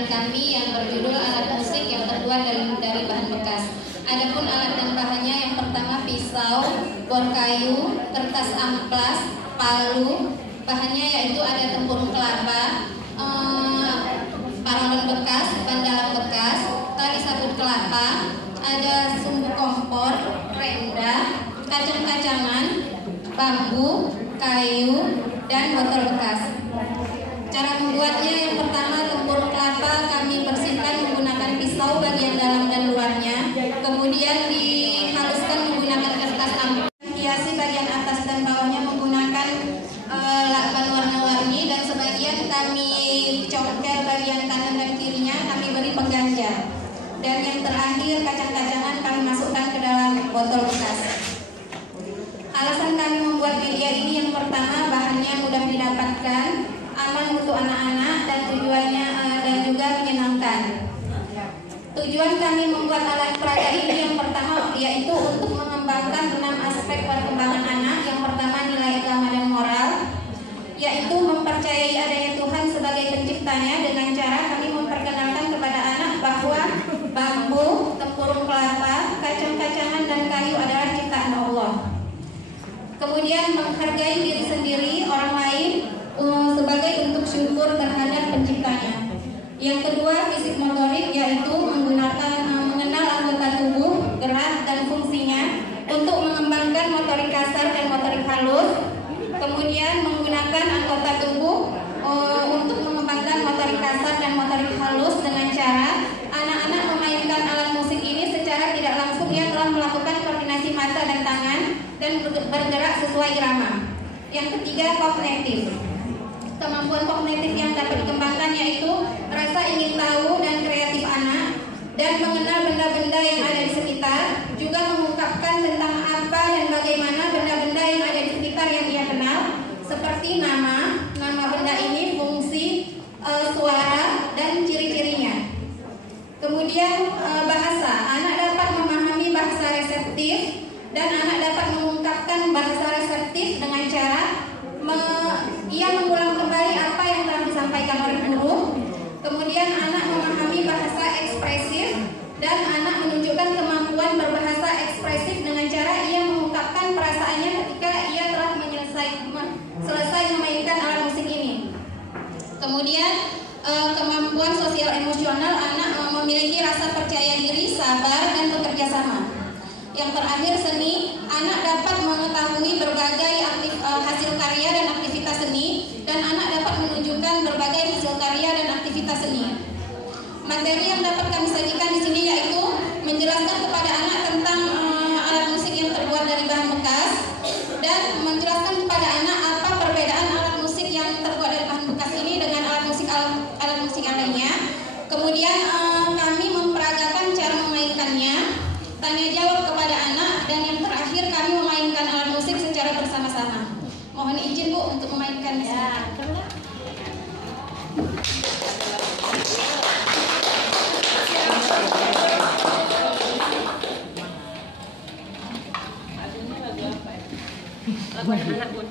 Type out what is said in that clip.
kegiatan kami yang berjudul alat musik yang terbuat dari bahan bekas. Adapun alat dan bahannya yang pertama pisau, bor kayu, kertas amplas, palu. Bahannya yaitu ada tempurung kelapa, paralon bekas, ban dalam bekas, tali sabut kelapa, ada sumbu kompor, renda, kacang-kacangan, bambu, kayu, dan botol bekas. Cara membuatnya yang pertama, tempurung kelapa kami bersihkan menggunakan pisau bagian dalam dan luarnya, kemudian dihaluskan menggunakan kertas amplas, hiasi bagian atas dan bawahnya menggunakan lakban warna-warni, dan sebagian kami congkel bagian kanan dan kirinya kami beri pengganja, dan yang terakhir kacang-kacangan kami masukkan ke dalam botol bekas. Alasan kami membuat media ini yang pertama, bahannya mudah didapatkan, aman untuk anak-anak, dan tujuannya dan juga menyenangkan. Tujuan kami membuat alat peraga ini yang pertama yaitu untuk mengembangkan 6 aspek perkembangan anak. Yang pertama, nilai agama dan moral, yaitu mempercayai adanya Tuhan sebagai penciptanya dengan cara kami memperkenalkan kepada anak bahwa bambu, tempurung kelapa, kacang-kacangan, dan kayu adalah ciptaan Allah. Kemudian menghargai diri sendiri, orang lain sebagai bentuk syukur terhadap penciptanya. Yang kedua, fisik motorik, yaitu mengenal anggota tubuh, gerak, dan fungsinya untuk mengembangkan motorik kasar dan motorik halus. Kemudian menggunakan anggota tubuh untuk mengembangkan motorik kasar dan motorik halus dengan cara anak-anak memainkan alat musik ini secara tidak langsung ia telah melakukan koordinasi mata dan tangan dan bergerak sesuai irama. Yang ketiga, kognitif. Kemampuan kognitif yang dapat dikembangkan yaitu rasa ingin tahu dan kreatif anak, dan mengenal benda-benda yang ada di sekitar, juga mengungkapkan tentang apa dan bagaimana benda-benda yang ada di sekitar yang ia kenal, seperti nama benda ini, fungsi, suara, dan ciri-cirinya. Kemudian bahasa, anak dapat memahami bahasa reseptif, dan anak dapat mengungkapkan bahasa reseptif dengan cara ia mengulang kembali apa yang telah disampaikan oleh guru. Kemudian anak memahami bahasa ekspresif, dan anak menunjukkan kemampuan berbahasa ekspresif dengan cara ia mengungkapkan perasaannya ketika ia telah selesai memainkan alat musik ini. Kemudian kemampuan sosial emosional, anak memiliki rasa percaya diri, sabar, dan bekerja sama. Yang terakhir, seni, anak dapat mengetahui berbagai hasil karya dan aktivitas seni, dan anak dapat menunjukkan berbagai hasil karya dan aktivitas seni. Materi yang dapat kami sajikan di sini yaitu menjelaskan kepada anak tentang alat musik yang terbuat dari bahan bekas, dan menjelaskan kepada anak apa perbedaan alat musik yang terbuat dari bahan bekas ini dengan alat musik yang lainnya. Kemudian kami memperagakan cara memainkannya, tanya jawab kepada anak, dan yang terakhir kami memainkan alat musik secara bersama-sama. Mohon izin Bu untuk memainkannya. Ya, lagu anak-anak, Bun.